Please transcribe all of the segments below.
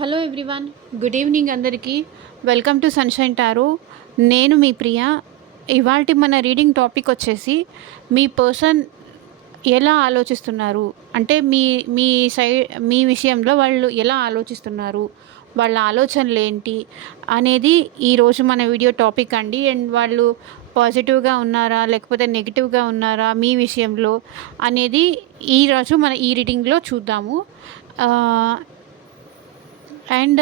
Hello everyone, good evening అందరికీ. Welcome to sunshine tarot. నేను మీ ప్రియ. ఇవాల్టి మన రీడింగ్ టాపిక్ వచ్చేసి మీ పర్సన్ ఎలా ఆలోచిస్తున్నారు అంటే మీ సైడ్ మీ విషయంలో వాళ్ళు ఎలా ఆలోచిస్తున్నారు, వాళ్ళ ఆలోచనలు ఏంటి అనేది ఈరోజు మన వీడియో టాపిక్ అండి. అండ్ వాళ్ళు పాజిటివ్గా ఉన్నారా లేకపోతే నెగిటివ్గా ఉన్నారా మీ విషయంలో అనేది ఈరోజు మన ఈ రీడింగ్లో చూద్దాము. అండ్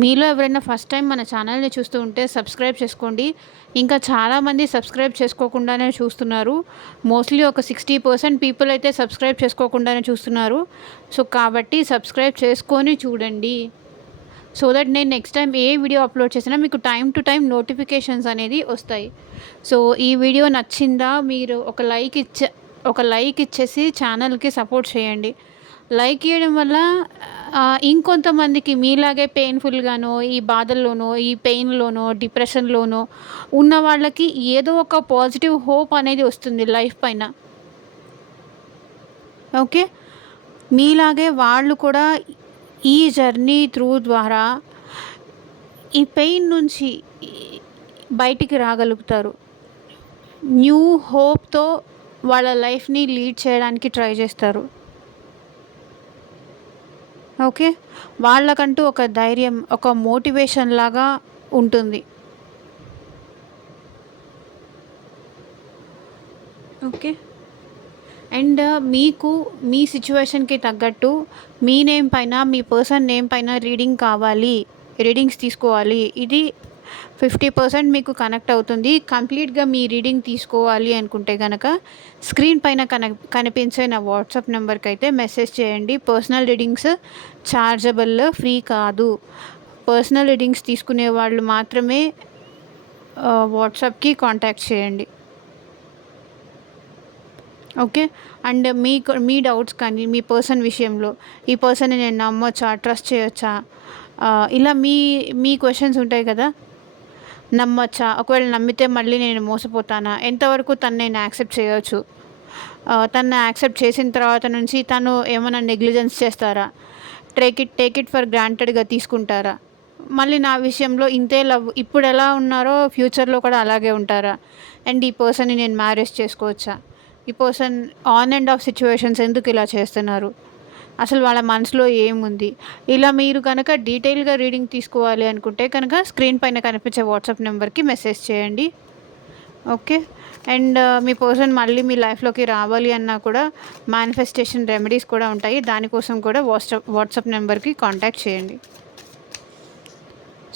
మీలో ఎవరైనా ఫస్ట్ టైం మన ఛానల్ని చూస్తూ ఉంటే సబ్స్క్రైబ్ చేసుకోండి. ఇంకా చాలామంది సబ్స్క్రైబ్ చేసుకోకుండానే చూస్తున్నారు. మోస్ట్లీ ఒక 60% పీపుల్ అయితే సబ్స్క్రైబ్ చేసుకోకుండానే చూస్తున్నారు. సో కాబట్టి సబ్స్క్రైబ్ చేసుకొని చూడండి, సో దట్ నేను నెక్స్ట్ టైం ఏ వీడియో అప్లోడ్ చేసినా మీకు టైం టు టైం నోటిఫికేషన్స్ అనేది వస్తాయి. సో ఈ వీడియో నచ్చిందా, మీరు ఒక లైక్ ఇచ్చేసి ఛానల్కి సపోర్ట్ చేయండి. లైక్ ఇవ్వడం వల్ల ఇంకొంతమందికి మీలాగే పెయిన్ఫుల్గానో, ఈ బాధల్లోనో, ఈ పెయిన్లోనో, డిప్రెషన్లోనో ఉన్న వాళ్ళకి ఏదో ఒక పాజిటివ్ హోప్ అనేది వస్తుంది లైఫ్ పైన. ఓకే, మీలాగే వాళ్ళు కూడా ఈ జర్నీ త్రూ ద్వారా ఈ పెయిన్ నుంచి బయటికి రాగలుగుతారు. న్యూ హోప్తో వాళ్ళ లైఫ్ని లీడ్ చేయడానికి ట్రై చేస్తారు. ఓకే, వాళ్ళకంటూ ఒక ధైర్యం, ఒక మోటివేషన్ లాగా ఉంటుంది. ఓకే, అండ్ మీకు మీ సిచ్యువేషన్కి తగ్గట్టు మీ నేమ్ పైన, మీ పర్సన్ నేమ్ పైన రీడింగ్స్ తీసుకోవాలి. ఇది 50% మీకు కనెక్ట్ అవుతుంది. కంప్లీట్గా మీ రీడింగ్ తీసుకోవాలి అనుకుంటే కనుక స్క్రీన్ పైన కనిపించే నా వాట్సాప్ నెంబర్కి అయితే మెసేజ్ చేయండి. పర్సనల్ రీడింగ్స్ చార్జబుల్, ఫ్రీ కాదు. పర్సనల్ రీడింగ్స్ తీసుకునే వాళ్ళు మాత్రమే వాట్సాప్కి కాంటాక్ట్ చేయండి. ఓకే, అండ్ మీ డౌట్స్ కానీ మీ పర్సన్ విషయంలో, ఈ పర్సన్ని నేను నమ్మొచ్చా, ట్రస్ట్ చేయొచ్చా, ఇలా మీ క్వశ్చన్స్ ఉంటాయి కదా. నమ్మొచ్చా, ఒకవేళ నమ్మితే మళ్ళీ నేను మోసపోతానా, ఎంతవరకు తను నేను యాక్సెప్ట్ చేయవచ్చు, తను యాక్సెప్ట్ చేసిన తర్వాత నుంచి తను ఏమైనా నెగ్లిజెన్స్ చేస్తారా, టేక్ ఇట్ ఫర్ గ్రాంటెడ్గా తీసుకుంటారా, మళ్ళీ నా విషయంలో ఇంతే లవ్, ఇప్పుడు ఎలా ఉన్నారో ఫ్యూచర్లో కూడా అలాగే ఉంటారా, అండ్ ఈ పర్సన్ని నేను మ్యారేజ్ చేసుకోవచ్చా, ఈ person on and of situations ఎందుకు ఇలా చేస్తున్నారు, అసలు వాళ్ళ మనసులో ఏముంది, ఇలా మీరు కనుక డీటెయిల్గా రీడింగ్ తీసుకోవాలి అనుకుంటే కనుక స్క్రీన్ పైన కనిపించే వాట్సాప్ నెంబర్కి మెసేజ్ చేయండి. ఓకే, అండ్ మీ పర్సన్ మళ్ళీ మీ లైఫ్లోకి రావాలి అన్నా కూడా మేనిఫెస్టేషన్ రెమెడీస్ కూడా ఉంటాయి. దానికోసం కూడా వాట్సాప్ నెంబర్కి కాంటాక్ట్ చేయండి.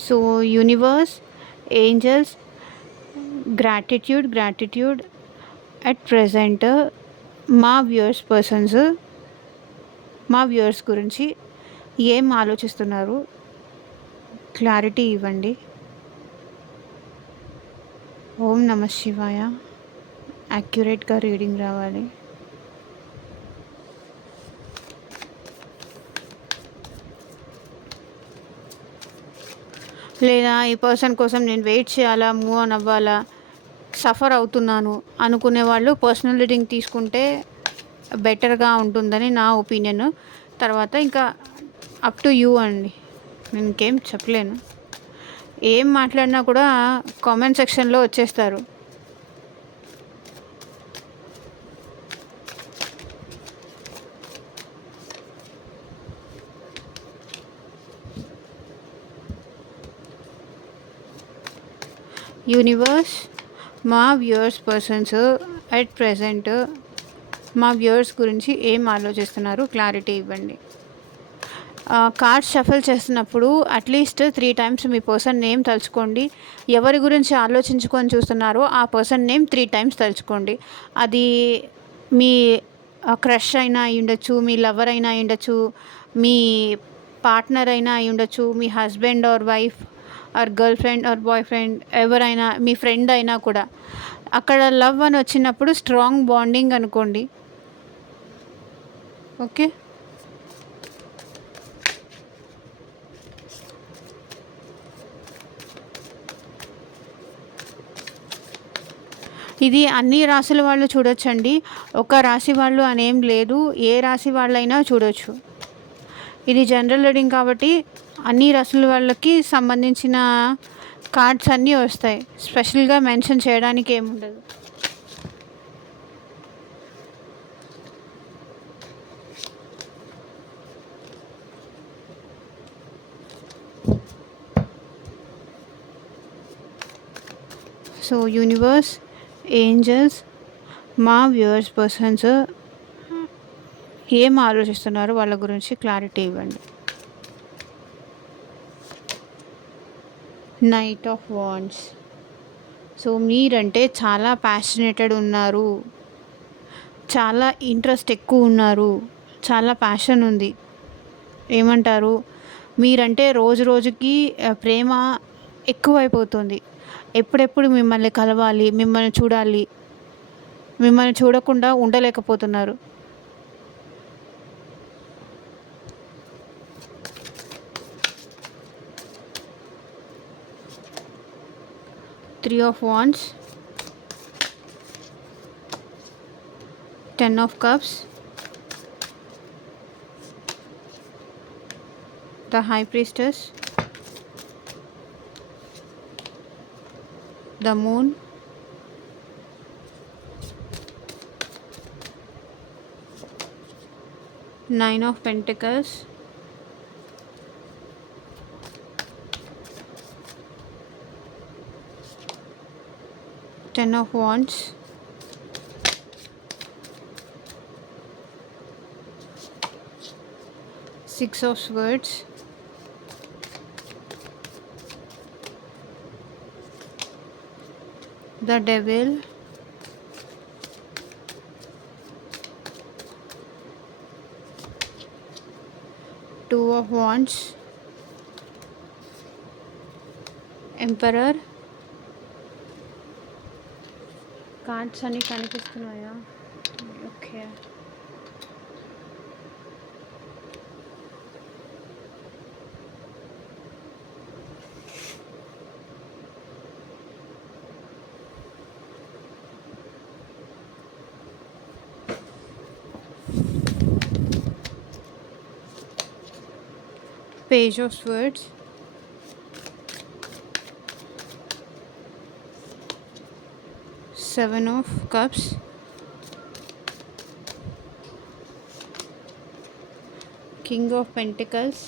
So universe, angels, gratitude at present మా వ్యూయర్స్ గురించి ఏం ఆలోచిస్తున్నారు, క్లారిటీ ఇవ్వండి. ఓం నమః శివాయ. యాక్యురేట్గా రీడింగ్ రావాలి. లేదా ఈ పర్సన్ కోసం నేను వెయిట్ చేయాలా, మూవ్ ఆన్ అవ్వాలా, సఫర్ అవుతున్నాను అనుకునే వాళ్ళు పర్సనల్ రీడింగ్ తీసుకుంటే బెటర్గా ఉంటుందని నా ఒపీనియన్. తర్వాత ఇంకా అప్ టు యూ అండి, నేను ఇంకేం చెప్పలేను. ఏం మాట్లాడినా కూడా కామెంట్ సెక్షన్లో వచ్చేస్తారు. యూనివర్స్, మా వ్యూయర్స్ పర్సన్స్ అట్ ప్రెజెంట్ మా వ్యూయర్స్ గురించి ఏం ఆలోచిస్తున్నారు, క్లారిటీ ఇవ్వండి. కార్డ్స్ షఫల్ చేస్తున్నప్పుడు అట్లీస్ట్ 3 times మీ పర్సన్ నేమ్ తలుచుకోండి. ఎవరి గురించి ఆలోచించుకొని చూస్తున్నారో ఆ పర్సన్ నేమ్ 3 times తలుచుకోండి. అది మీ క్రష్ అయినా అయి ఉండొచ్చు, మీ లవర్ అయినా అయి ఉండొచ్చు, మీ పార్ట్నర్ అయినా అయి ఉండొచ్చు, మీ husband or wife or girl friend or boy friend, ఎవరైనా, మీ ఫ్రెండ్ అయినా కూడా. అక్కడ లవ్ అని వచ్చినప్పుడు స్ట్రాంగ్ బాండింగ్ అనుకోండి. ఓకే, ఇది అన్ని రాశుల వాళ్ళు చూడొచ్చండి, ఒక రాశి వాళ్ళు అనేం లేదు, ఏ రాశి వాళ్ళైనా చూడొచ్చు. ఇది జనరల్ రీడింగ్ కాబట్టి అన్ని రాసుల వాళ్ళకి సంబంధించిన కార్డ్స్ అన్నీ వస్తాయి. స్పెషల్గా మెన్షన్ చేయడానికి ఏముండదు. సో యూనివర్స్, ఏంజల్స్, మా వ్యూవర్స్ పర్సన్స్ ఏం ఆలోచిస్తున్నారు వాళ్ళ గురించి క్లారిటీ ఇవ్వండి. Knight of wands. సో మీరంటే చాలా ప్యాషనేటెడ్ ఉన్నారు, చాలా ఇంట్రెస్ట్ ఎక్కువ ఉన్నారు, చాలా ప్యాషన్ ఉంది. ఏమంటారు, మీరంటే రోజు రోజుకి ప్రేమ ఎక్కువైపోతుంది. ఎప్పుడెప్పుడు మిమ్మల్ని కలవాలి, మిమ్మల్ని చూడాలి, మిమ్మల్ని చూడకుండా ఉండలేకపోతున్నారు. Three of wands, 10 of cups, the high priestess, the moon, nine of pentacles, ten of wands, six of swords, the devil, two of wands, emperor. Cards అన్నీ కనిపిస్తున్నాయా? Okay. Page of swords, seven of cups, king of pentacles,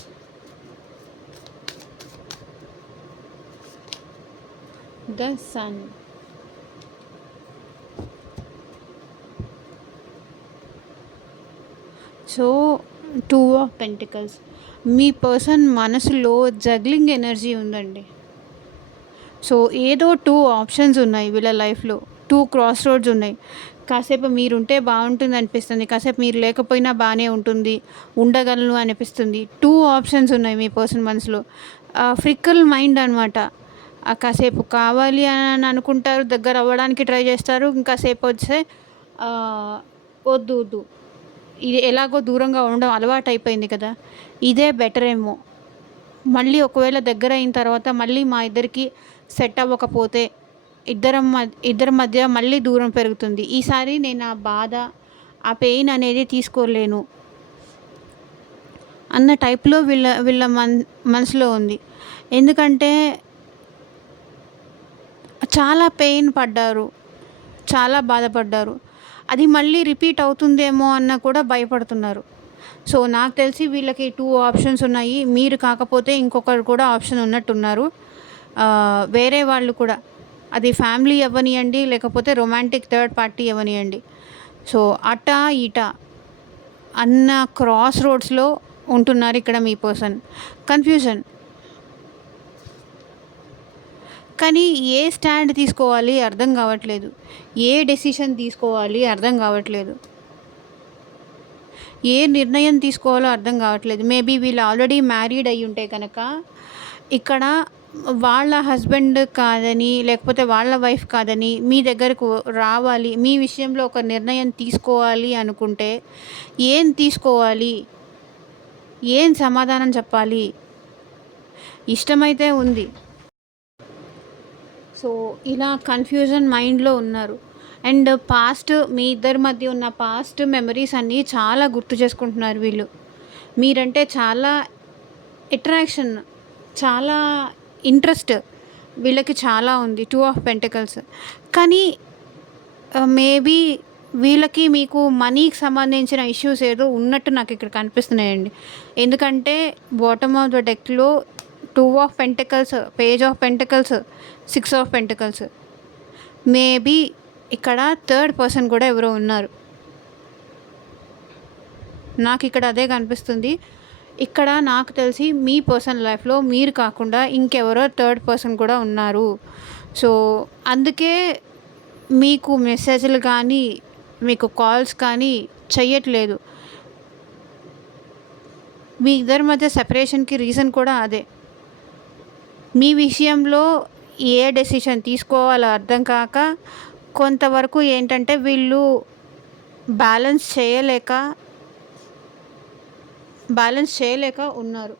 the sun. So 2 of pentacles. Me person మనసులో juggling energy ఉందండి. So ఏదో 2 options ఉన్నాయి వీళ్ళ లైఫ్లో, 2 cross roads ఉన్నాయి. కాసేపు మీరుంటే బాగుంటుంది అనిపిస్తుంది, కాసేపు మీరు లేకపోయినా బాగానే ఉంటుంది, ఉండగలను అనిపిస్తుంది. 2 ఆప్షన్స్ ఉన్నాయి మీ పర్సన్ మనసులో. ఫ్రిక్కల్ మైండ్ అనమాట. కాసేపు కావాలి అని అనుకుంటారు, దగ్గర అవ్వడానికి ట్రై చేస్తారు, ఇంకాసేపు వస్తే వద్దు వద్దు, ఇది ఎలాగో దూరంగా ఉండడం అలవాటు అయిపోయింది కదా, ఇదే బెటర్ ఏమో, మళ్ళీ ఒకవేళ దగ్గర అయిన తర్వాత మళ్ళీ మా ఇద్దరికి సెట్ అవ్వకపోతే ఇద్దరి మధ్య మళ్ళీ దూరం పెరుగుతుంది. ఈసారి నేను ఆ బాధ, ఆ పెయిన్ అనేది తీసుకోలేను అన్న టైప్లో వీళ్ళ మనసులో ఉంది. ఎందుకంటే చాలా పెయిన్ పడ్డారు, చాలా బాధపడ్డారు. అది మళ్ళీ రిపీట్ అవుతుందేమో అన్న కూడా భయపడుతున్నారు. సో నాకు తెలిసి వీళ్ళకి 2 ఆప్షన్స్ ఉన్నాయి. మీరు కాకపోతే ఇంకొకరు కూడా ఆప్షన్ ఉన్నట్టున్నారు. వేరే వాళ్ళు కూడా, అది ఫ్యామిలీ అవ్వనియండి, లేకపోతే రొమాంటిక్ థర్డ్ పార్టీ అవ్వనియండి. సో అటా ఇటా అన్న క్రాస్ రోడ్స్లో ఉంటున్నారు ఇక్కడ మీ పర్సన్. కన్ఫ్యూజన్. కానీ ఏ స్టాండ్ తీసుకోవాలి అర్థం కావట్లేదు, ఏ డెసిషన్ తీసుకోవాలి అర్థం కావట్లేదు, ఏ నిర్ణయం తీసుకోవాలో అర్థం కావట్లేదు. మేబీ వీళ్ళు ఆల్రెడీ మ్యారీడ్ అయ్యి ఉంటే కనుక ఇక్కడ వాళ్ళ హస్బెండ్ కాదని, లేకపోతే వాళ్ళ వైఫ్ కాదని మీ దగ్గరకు రావాలి, మీ విషయంలో ఒక నిర్ణయం తీసుకోవాలి అనుకుంటే ఏం తీసుకోవాలి, ఏం సమాధానం చెప్పాలి? ఇష్టమైతే ఉంది. సో ఇలా కన్ఫ్యూజన్ మైండ్లో ఉన్నారు. అండ్ పాస్ట్, మీ ఇద్దరి మధ్య ఉన్న పాస్ట్ మెమరీస్ అన్నీ చాలా గుర్తు చేసుకుంటున్నారు వీళ్ళు. మీరంటే చాలా అట్రాక్షన్, చాలా ఇంట్రెస్ట్ వీళ్ళకి చాలా ఉంది. 2 ఆఫ్ పెంటికల్స్. కానీ మేబీ వీళ్ళకి మీకు మనీకి సంబంధించిన ఇష్యూస్ ఏదో ఉన్నట్టు నాకు ఇక్కడ కనిపిస్తున్నాయండి. ఎందుకంటే బాటమ్ ఆఫ్ ద డెక్‌లో 2 of pentacles, page of pentacles, 6 of pentacles. Maybe ఇక్కడ థర్డ్ పర్సన్ కూడా ఎవరో ఉన్నారు. నాకు ఇక్కడ అదే కనిపిస్తుంది. ఇక్కడ నాకు తెలిసి మీ పర్సనల్ లైఫ్‌లో మీరు కాకుండా ఇంకెవరో థర్డ్ పర్సన్ కూడా ఉన్నారు. సో, అందుకే మీకు మెసేజ్‌లు కానీ, మీకు కాల్స్ కానీ చెయ్యట్లేదు. మీ ఇద్దరి మధ్య సెపరేషన్‌కి రీజన్ కూడా అదే. మీ విషయంలో ఏ డెసిషన్ తీసుకోవాలో అర్థం కాక కొంతవరకు ఏంటంటే వీళ్ళు బ్యాలెన్స్ చేయలేక ఉన్నారు.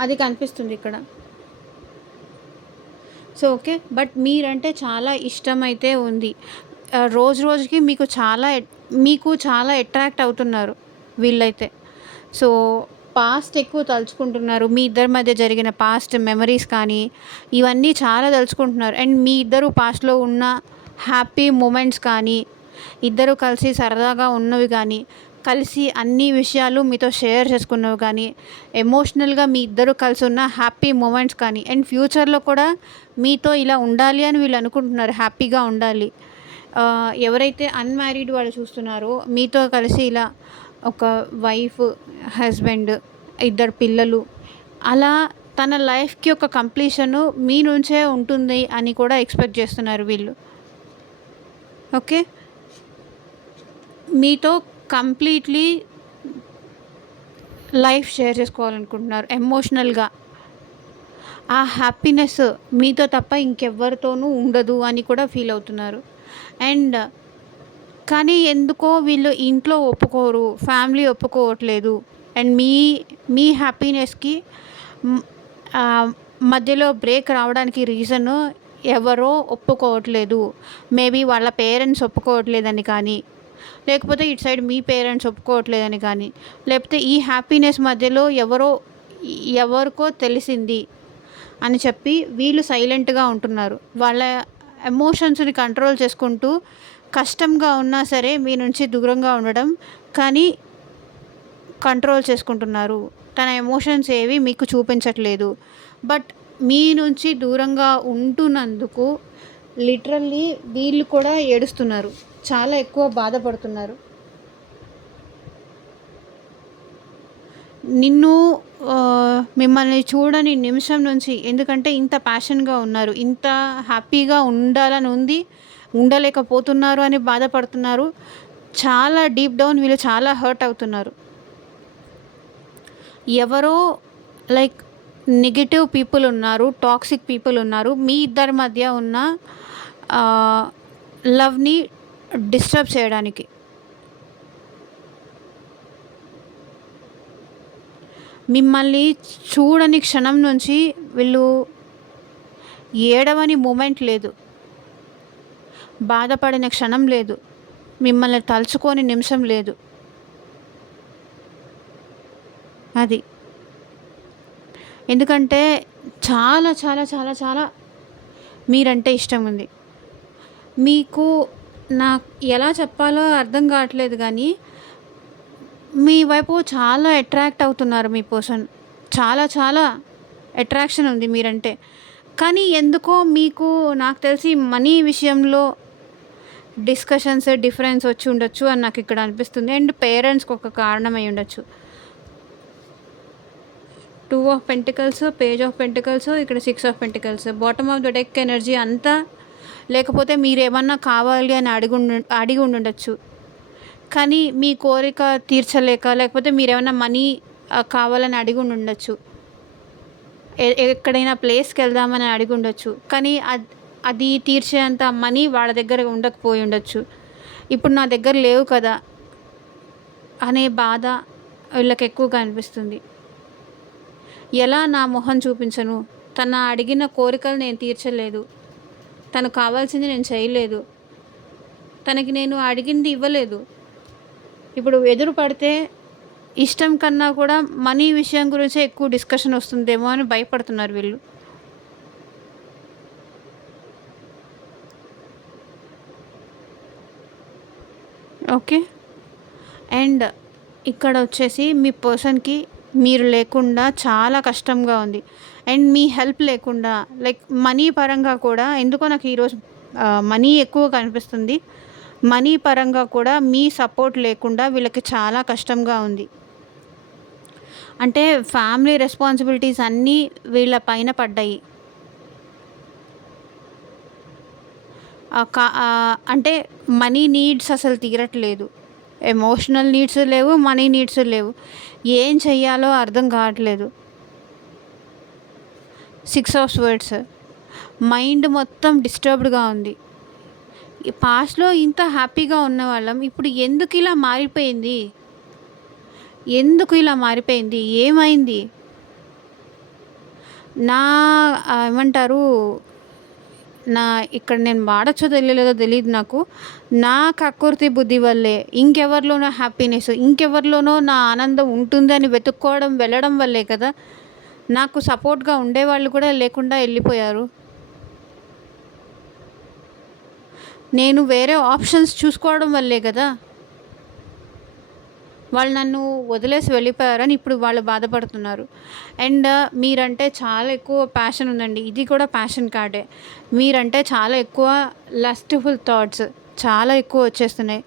అది కనిపిస్తుంది ఇక్కడ. So, okay. బట్ మీరంటే చాలా ఇష్టమైతే ఉంది. రోజు రోజుకి మీకు చాలా అట్రాక్ట్ అవుతున్నారు వీళ్ళైతే. సో, పాస్ట్ ఎక్కువ తలుచుకుంటున్నారు. మీ ఇద్దరి మధ్య జరిగిన పాస్ట్ మెమరీస్ కానీ, ఇవన్నీ చాలా తలుచుకుంటున్నారు. అండ్ మీ ఇద్దరు పాస్ట్‌లో ఉన్న హ్యాపీ మూమెంట్స్ కానీ, ఇద్దరు కలిసి సరదాగా ఉన్నవి కానీ, కలిసి అన్ని విషయాలు మీతో షేర్ చేసుకున్నవి కానీ, ఎమోషనల్‌గా మీ ఇద్దరు కలిసి ఉన్న హ్యాపీ మూమెంట్స్ కానీ, అండ్ ఫ్యూచర్‌లో కూడా మీతో ఇలా ఉండాలి అని వీళ్ళు అనుకుంటున్నారు. హ్యాపీగా ఉండాలి. ఎవరైతే అన్‌మ్యారీడ్ వాళ్ళు చూస్తున్నారో మీతో కలిసి ఇలా ఒక వైఫ్, హస్బెండ్, ఇద్దరు పిల్లలు, అలా తన లైఫ్‌కి ఒక కంప్లీషను మీ నుంచే ఉంటుంది అని కూడా ఎక్స్‌పెక్ట్ చేస్తున్నారు వీళ్ళు. ఓకే. మీతో కంప్లీట్‌లీ లైఫ్ షేర్ చేసుకోవాలనుకుంటున్నారు ఎమోషనల్‌గా. ఆ హ్యాపీనెస్ మీతో తప్ప ఇంకెవ్వరితోనూ ఉండదు అని కూడా ఫీల్ అవుతున్నారు. అండ్ కానీ ఎందుకో వీళ్ళు ఇంట్లో ఒప్పుకోరు, ఫ్యామిలీ ఒప్పుకోవట్లేదు. అండ్ మీ హ్యాపీనెస్‌కి మధ్యలో బ్రేక్ రావడానికి రీజను ఎవరో ఒప్పుకోవట్లేదు. మేబీ వాళ్ళ పేరెంట్స్ ఒప్పుకోవట్లేదని కానీ, లేకపోతే ఇటు సైడ్ మీ పేరెంట్స్ ఒప్పుకోవట్లేదని కానీ, లేకపోతే ఈ హ్యాపీనెస్ మధ్యలో ఎవరికో తెలిసింది అని చెప్పి వీళ్ళు సైలెంట్‌గా ఉంటున్నారు. వాళ్ళ ఎమోషన్స్‌ని కంట్రోల్ చేసుకుంటూ కష్టంగా ఉన్నా సరే మీ నుంచి దూరంగా ఉండడం కానీ కంట్రోల్ చేసుకుంటున్నారు. తన ఎమోషన్స్ ఏవి మీకు చూపించట్లేదు. బట్ మీ నుంచి దూరంగా ఉంటున్నందుకు లిటరల్లీ వీళ్ళు కూడా ఏడుస్తున్నారు. చాలా ఎక్కువ బాధపడుతున్నారు. మిమ్మల్ని చూడని నిమిషం నుంచి, ఎందుకంటే ఇంత ప్యాషన్‌గా ఉన్నారు. ఇంత హ్యాపీగా ఉండాలని ఉంది. ఉండలేకపోతున్నారు అని బాధపడుతున్నారు. చాలా డీప్ డౌన్ వీళ్ళు చాలా హర్ట్ అవుతున్నారు. ఎవరో లైక్ నెగెటివ్ పీపుల్ ఉన్నారు. టాక్సిక్ పీపుల్ ఉన్నారు. మీ ఇద్దరి మధ్య ఉన్న లవ్‌ని డిస్టర్బ్ చేయడానికి. మిమ్మల్ని చూడని క్షణం నుంచి వీళ్ళు ఏడవని మూమెంట్ లేదు. బాధపడిన క్షణం లేదు. మిమ్మల్ని తలుచుకోని నిమిషం లేదు. అది. ఎందుకంటే చాలా చాలా చాలా చాలా మీరంటే ఇష్టం ఉంది. మీకు నాకు ఎలా చెప్పాలో అర్థం కావట్లేదు కానీ మీ వైపు చాలా అట్రాక్ట్ అవుతున్నారు మీ పర్సన్. చాలా చాలా అట్రాక్షన్ ఉంది మీరంటే. కానీ ఎందుకో మీకు నాకు తెలిసి మనీ విషయంలో డిఫరెన్స్ వచ్చి ఉండొచ్చు అని నాకు ఇక్కడ అనిపిస్తుంది. అండ్ పేరెంట్స్‌కి ఒక కారణం అయి ఉండొచ్చు. 2 of pentacles, page of pentacles, ఇక్కడ 6 of pentacles. Bottom of the deck energy అంతా, లేకపోతే మీరేమన్నా కావాలి అని అడిగి ఉండుండొచ్చు. కానీ మీ కోరిక తీర్చలేక, లేకపోతే మీరేమన్నా మనీ కావాలని అడిగి ఉండొచ్చు. ఎక్కడైనా ప్లేస్‌కి వెళ్దామని అడిగి ఉండొచ్చు. కానీ అది తీర్చేంత మనీ వాళ్ళ దగ్గర ఉండకపోయి ఉండొచ్చు. ఇప్పుడు నా దగ్గర లేవు కదా అనే బాధ వీళ్ళకి ఎక్కువగా అనిపిస్తుంది. ఎలా నా మొహం చూపించను? తన అడిగిన కోరికలు నేను తీర్చలేదు. తనకు కావాల్సింది నేను చేయలేదు. తనకి నేను అడిగింది ఇవ్వలేదు. ఇప్పుడు ఎదురు పడితే ఇష్టం కన్నా కూడా మనీ విషయం గురించే ఎక్కువ డిస్కషన్ వస్తుందేమో అని భయపడుతున్నారు వీళ్ళు. ఓకే. అండ్ ఇక్కడ వచ్చేసి మీ పర్సన్‌కి మీరు లేకుండా చాలా కష్టంగా ఉంది. అండ్ మీ హెల్ప్ లేకుండా లైక్ మనీ పరంగా కూడా ఎందుకో నాకు ఈరోజు మనీ ఎక్కువ కనిపిస్తుంది. మనీ పరంగా కూడా మీ సపోర్ట్ లేకుండా వీళ్ళకి చాలా కష్టంగా ఉంది. అంటే ఫ్యామిలీ రెస్పాన్సిబిలిటీస్ అన్నీ వీళ్ళ పైన పడ్డాయి. అంటే మనీ నీడ్స్ అసలు తీరట్లేదు. ఎమోషనల్ నీడ్స్ లేవు, మనీ నీడ్స్ లేవు. ఏం చెయ్యాలో అర్థం కావట్లేదు. 6 ఆఫ్ స్వర్డ్స్. మైండ్ మొత్తం డిస్టర్బ్డ్‌గా ఉంది. ఈ పాస్ట్‌లో ఇంత హ్యాపీగా ఉన్నవాళ్ళం ఇప్పుడు ఎందుకు ఇలా మారిపోయింది? ఎందుకు ఇలా మారిపోయింది? ఏమైంది? నా ఏమంటారు? నా ఇక్కడ నేను వాడచ్చో తెలియలేదో తెలీదు నాకు. నా కక్కుర్తి బుద్ధి వల్లే ఇంకెవరిలోనో హ్యాపీనెస్, ఇంకెవరిలోనో నా ఆనందం ఉంటుందని వెతుక్కోవడం, వెళ్ళడం వల్లే కదా! నాకు సపోర్ట్‌గా ఉండేవాళ్ళు కూడా లేకుండా వెళ్ళిపోయారు. నేను వేరే ఆప్షన్స్ చూసుకోవడం వల్లే కదా! వాళ్ళు నన్ను వదిలేసి వెళ్ళిపోయారని ఇప్పుడు వాళ్ళు బాధపడుతున్నారు. అండ్ మీరంటే చాలా ఎక్కువ ప్యాషన్ ఉందండి. ఇది కూడా ప్యాషన్ కార్డే. మీరంటే చాలా ఎక్కువ లస్ట్‌ఫుల్ థాట్స్ చాలా ఎక్కువ వచ్చేస్తున్నాయి.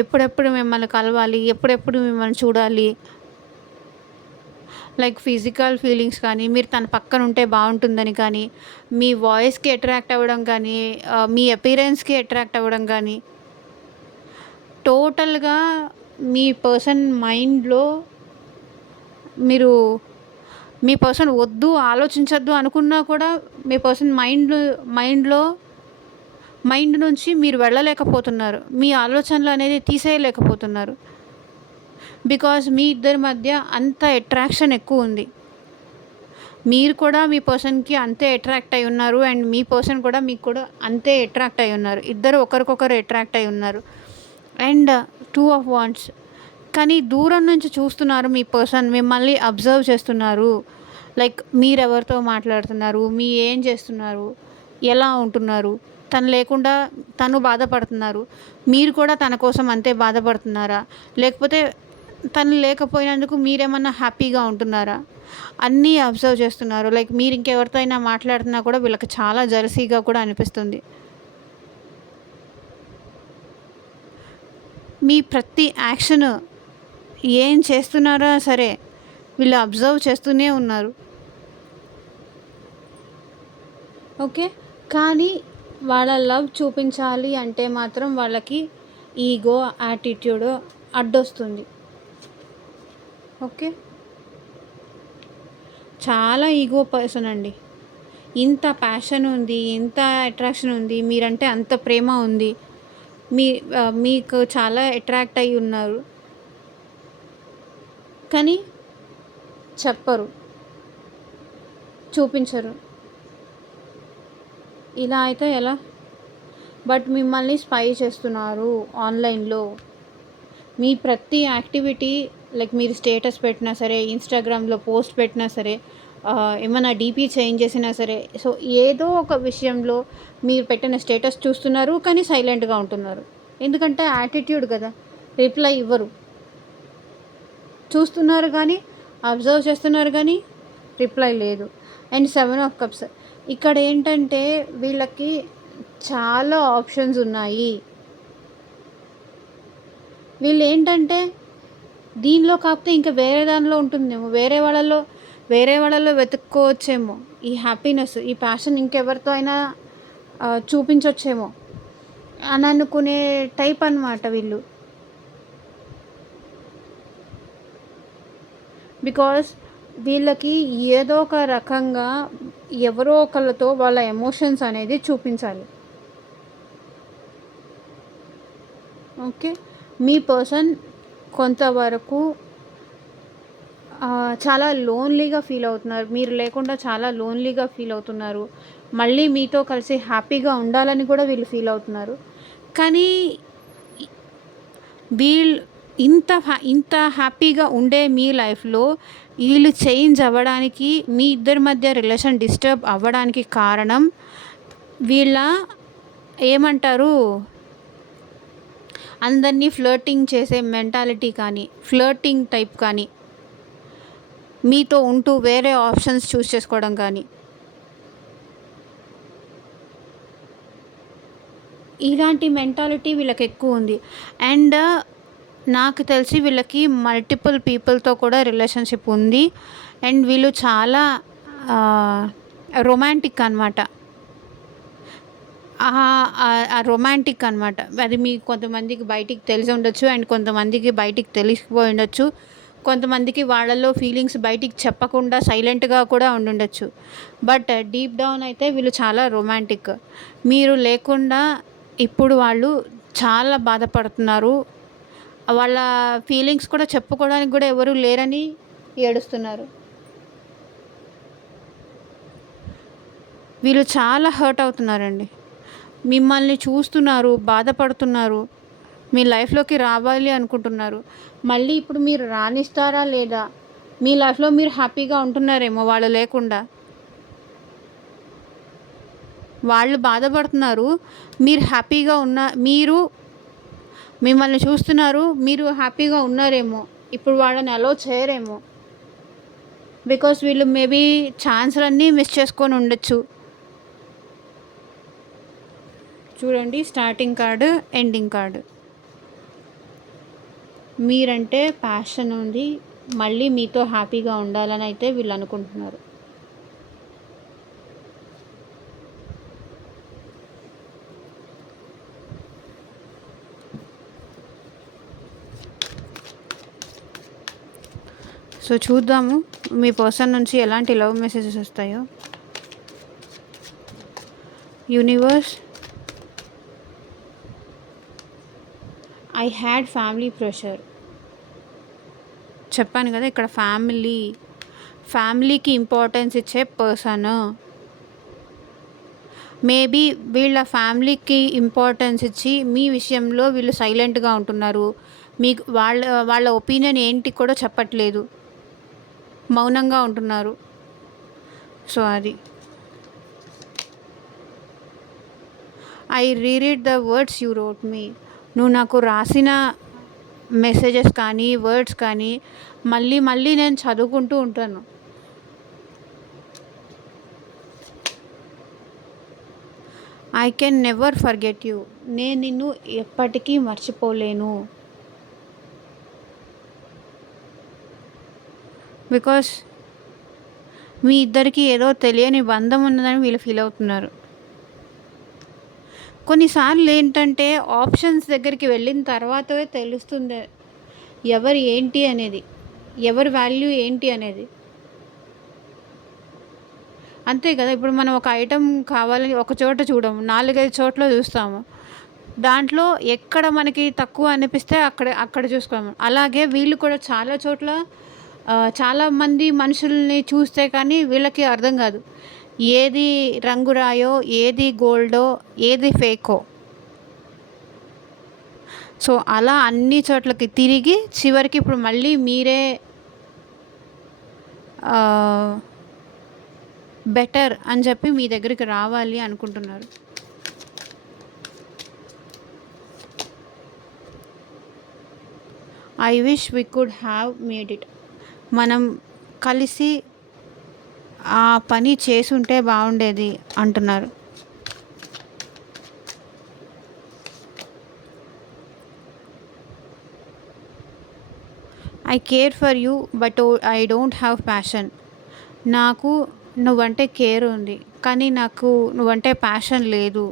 ఎప్పుడెప్పుడు మిమ్మల్ని కలవాలి, ఎప్పుడెప్పుడు మిమ్మల్ని చూడాలి. లైక్ ఫిజికల్ ఫీలింగ్స్ కానీ, మీరు తన పక్కన ఉంటే బాగుంటుందని కానీ, మీ వాయిస్‌కి అట్రాక్ట్ అవ్వడం కానీ, మీ అపియరెన్స్‌కి అట్రాక్ట్ అవ్వడం కానీ, టోటల్‌గా మీ పర్సన్ మైండ్‌లో మీరు మీ పర్సన్ వద్దు, ఆలోచించొద్దు అనుకున్నా కూడా మీ పర్సన్ మైండ్ నుంచి మీరు వెళ్ళలేకపోతున్నారు. మీ ఆలోచనలు అనేది తీసేయలేకపోతున్నారు. బికాజ్ మీ ఇద్దరి మధ్య అంత అట్రాక్షన్ ఎక్కువ ఉంది. మీరు కూడా మీ పర్సన్‌కి అంతే అట్రాక్ట్ అయి ఉన్నారు. అండ్ మీ పర్సన్ కూడా మీకు కూడా అంతే అట్రాక్ట్ అయి ఉన్నారు. ఇద్దరు ఒకరికొకరు అట్రాక్ట్ అయి ఉన్నారు. And 2 of wands. కానీ దూరం నుంచి చూస్తున్నారు మీ పర్సన్. మిమ్మల్ని అబ్జర్వ్ చేస్తున్నారు. లైక్ మీరెవరితో మాట్లాడుతున్నారు, ఏం చేస్తున్నారు, ఎలా ఉంటున్నారు, తను లేకుండా తను బాధపడుతున్నారు. మీరు కూడా తన కోసం అంతే బాధపడుతున్నారా? లేకపోతే తను లేకపోయినందుకు మీరేమన్నా హ్యాపీగా ఉంటున్నారా? అన్నీ అబ్జర్వ్ చేస్తున్నారు. లైక్ మీరు ఇంకెవరితో అయినా మాట్లాడుతున్నా కూడా వీళ్ళకి చాలా జెలసీగా కూడా అనిపిస్తుంది. మీ ప్రతి యాక్షన్ ఏం చేస్తున్నారో సరే వీళ్ళు అబ్జర్వ్ చేస్తూనే ఉన్నారు. ఓకే. కానీ వాళ్ళ లవ్ చూపించాలి అంటే మాత్రం వాళ్ళకి ఈగో, యాటిట్యూడ్ అడ్డొస్తుంది. ఓకే. చాలా ఈగో పర్సన్ అండి. ఇంత ప్యాషన్ ఉంది, ఇంత అట్రాక్షన్ ఉంది, మీరంటే అంత ప్రేమ ఉంది. మీకు చాలా అట్రాక్ట్ అయ్యి ఉన్నారు. కానీ చెప్పరు, చూపించరు. ఇలా అయితే ఎలా? బట్ మిమ్మల్ని స్పై చేస్తున్నారు ఆన్లైన్లో. మీ ప్రతి యాక్టివిటీ లైక్ మీరు స్టేటస్ పెట్టినా సరే, ఇన్స్టాగ్రామ్లో పోస్ట్ పెట్టినా సరే, ఏమైనా డీపీ చేంజ్ చేసినా సరే, సో ఏదో ఒక విషయంలో మీరు పెట్టిన స్టేటస్ చూస్తున్నారు కానీ సైలెంట్గా ఉంటున్నారు. ఎందుకంటే యాటిట్యూడ్ కదా, రిప్లై ఇవ్వరు. చూస్తున్నారు కానీ, అబ్జర్వ్ చేస్తున్నారు కానీ రిప్లై లేదు. And 7 of cups. ఇక్కడ ఏంటంటే వీళ్ళకి చాలా ఆప్షన్స్ ఉన్నాయి. వీళ్ళు ఏంటంటే దీనిలో కాకపోతే ఇంకా వేరే దానిలో ఉంటుందేమో, వేరే వాళ్ళలో వెతుక్కోవచ్చేమో ఈ హ్యాపీనెస్, ఈ ప్యాషన్ ఇంకెవరితో అయినా చూపించొచ్చేమో అని అనుకునే టైప్ అన్నమాట వీళ్ళు. బికాస్ వీళ్ళకి ఏదో ఒక రకంగా ఎవరో ఒకళ్ళతో వాళ్ళ ఎమోషన్స్ అనేది చూపించాలి. ఓకే. మీ పర్సన్ కొంతవరకు చాలా లోన్లీగా ఫీల్ అవుతున్నారు. మీరు లేకుండా చాలా లోన్లీగా ఫీల్ అవుతున్నారు. మళ్ళీ మీతో కలిసి హ్యాపీగా ఉండాలని కూడా వీళ్ళు ఫీల్ అవుతున్నారు. కానీ ఇంత హ్యాపీగా ఉండే మీ లైఫ్లో వీళ్ళు చేంజ్ అవ్వడానికి, మీ ఇద్దరి మధ్య రిలేషన్ డిస్టర్బ్ అవ్వడానికి కారణం వీళ్ళ ఏమంటారు, అందరినీ ఫ్లర్టింగ్ చేసే మెంటాలిటీ కానీ, ఫ్లర్టింగ్ టైప్ కానీ, మీతో ఉంటూ వేరే ఆప్షన్స్ చూస్ చేసుకోవడం కానీ, ఇలాంటి మెంటాలిటీ వీళ్ళకి ఎక్కువ ఉంది. అండ్ నాకు తెలిసి వీళ్ళకి మల్టిపుల్ పీపుల్తో కూడా రిలేషన్షిప్ ఉంది. అండ్ వీళ్ళు చాలా రొమాంటిక్ అనమాట. రొమాంటిక్ అనమాట. అది మీ కొంతమందికి బయటికి తెలిసి ఉండొచ్చు, అండ్ కొంతమందికి బయటికి తెలిసిపోయి ఉండొచ్చు. కొంతమందికి వాళ్ళలో ఫీలింగ్స్ బయటికి చెప్పకుండా సైలెంట్గా కూడా ఉండుండొచ్చు. బట్ డీప్ డౌన్ అయితే వీళ్ళు చాలా రొమాంటిక్. మీరు లేకుండా ఇప్పుడు వాళ్ళు చాలా బాధపడుతున్నారు. వాళ్ళ ఫీలింగ్స్ కూడా చెప్పుకోవడానికి కూడా ఎవరు లేరని ఏడుస్తున్నారు. వీళ్ళు చాలా హర్ట్ అవుతున్నారండి. మిమ్మల్ని చూస్తున్నారు, బాధపడుతున్నారు, మీ లైఫ్లోకి రావాలి అనుకుంటున్నారు. మళ్ళీ ఇప్పుడు మీరు రానిస్తారా లేదా? మీ లైఫ్లో మీరు హ్యాపీగా ఉంటున్నారేమో వాళ్ళు లేకుండా. వాళ్ళు బాధపడుతున్నారు, మీరు హ్యాపీగా మీరు మిమ్మల్ని చూస్తున్నారు, మీరు హ్యాపీగా ఉన్నారేమో. ఇప్పుడు వాళ్ళని అలో చేయరేమో, బికాస్ వీళ్ళు మేబీ ఛాన్స్లన్నీ మిస్ చేసుకొని ఉండొచ్చు. చూడండి, స్టార్టింగ్ కార్డు, ఎండింగ్ కార్డు. మీరంటే ప్యాషన్ ఉంది, మళ్ళీ మీతో హ్యాపీగా ఉండాలని అయితే వీళ్ళు అనుకుంటున్నారు. సో చూద్దాము మీ పర్సన్ నుంచి ఎలాంటి లవ్ మెసేజెస్ వస్తాయో. Universe, I had family pressure. చెప్పాను కదా, ఇక్కడ ఫ్యామిలీకి ఇంపార్టెన్స్ ఇచ్చే పర్సన్. మేబీ వీళ్ళ ఫ్యామిలీకి ఇంపార్టెన్స్ ఇచ్చి మీ విషయంలో వీళ్ళు సైలెంట్గా ఉంటున్నారు. మీకు వాళ్ళ ఒపీనియన్ ఏంటి కూడా చెప్పట్లేదు, మౌనంగా ఉంటున్నారు. సో అది I reread the words you wrote me. నువ్వు నాకు రాసిన మెసేజెస్ కానీ, వర్డ్స్ కానీ మళ్ళీ మళ్ళీ నేను చదువుకుంటూ ఉంటాను. I can never forget you. నేను నిన్ను ఎప్పటికీ మర్చిపోలేను. బికాస్ మీ ఇద్దరికి ఏదో తెలియని బంధం ఉన్నదని వీళ్ళు ఫీల్ అవుతున్నారు. కొన్నిసార్లు ఏంటంటే ఆప్షన్స్ దగ్గరికి వెళ్ళిన తర్వాతే తెలుస్తుంది ఎవరు ఏంటి అనేది, ఎవరి వాల్యూ ఏంటి అనేది. అంతే కదా, ఇప్పుడు మనం ఒక ఐటెం కావాలని ఒక చోట చూడము, 4-5 చోట్ల చూస్తాము. దాంట్లో ఎక్కడ మనకి తక్కువ అనిపిస్తే అక్కడ చూసుకోము. అలాగే వీళ్ళు కూడా చాలా చోట్ల చాలామంది మనుషుల్ని చూస్తే కానీ వీళ్ళకి అర్థం కాదు ఏది రంగురాయో, ఏది గోల్డో, ఏది ఫేకో. సో అలా అన్ని చోట్లకి తిరిగి చివరికి ఇప్పుడు మళ్ళీ మీరే బెటర్ అని చెప్పి మీ దగ్గరికి రావాలి అనుకుంటున్నారు. I wish we could have made it. మనం కలిసి ఆ పని చేసుంటే బాగుండేది అంటున్నారు. I care for you but I don't have passion. నాకు నువ్వంటే కేర్ ఉంది, కానీ నాకు నువ్వంటే ప్యాషన్ లేదు.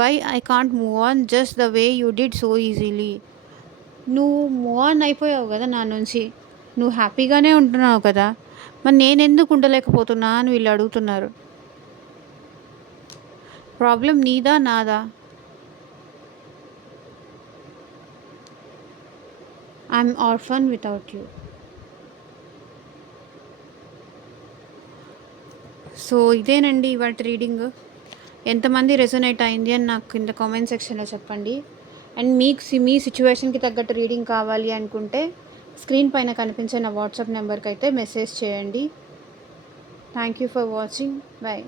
Why I can't move on just the way you did so easily. నువ్వు మూవ్ ఆన్ అయిపోయావు కదా నా నుంచి, నువ్వు హ్యాపీగానే ఉంటున్నావు కదా, మరి నేను ఎందుకు ఉండలేకపోతున్నా అని వీళ్ళు అడుగుతున్నారు. ప్రాబ్లం నీదా నాదా? I'm orphan without you. So so ఇదేనండి ఇవాటి రీడింగ్. ఎంతమంది రెజొనేట్ అయింది అని నాకు కింద కామెంట్ సెక్షన్లో చెప్పండి. అండ్ మీకు మీ సిచ్యువేషన్కి తగ్గట్టు రీడింగ్ కావాలి అనుకుంటే స్క్రీన్ పైన కనిపించే నా వాట్సాప్ నెంబర్కి అయితే మెసేజ్ చేయండి. Thank you for watching. By.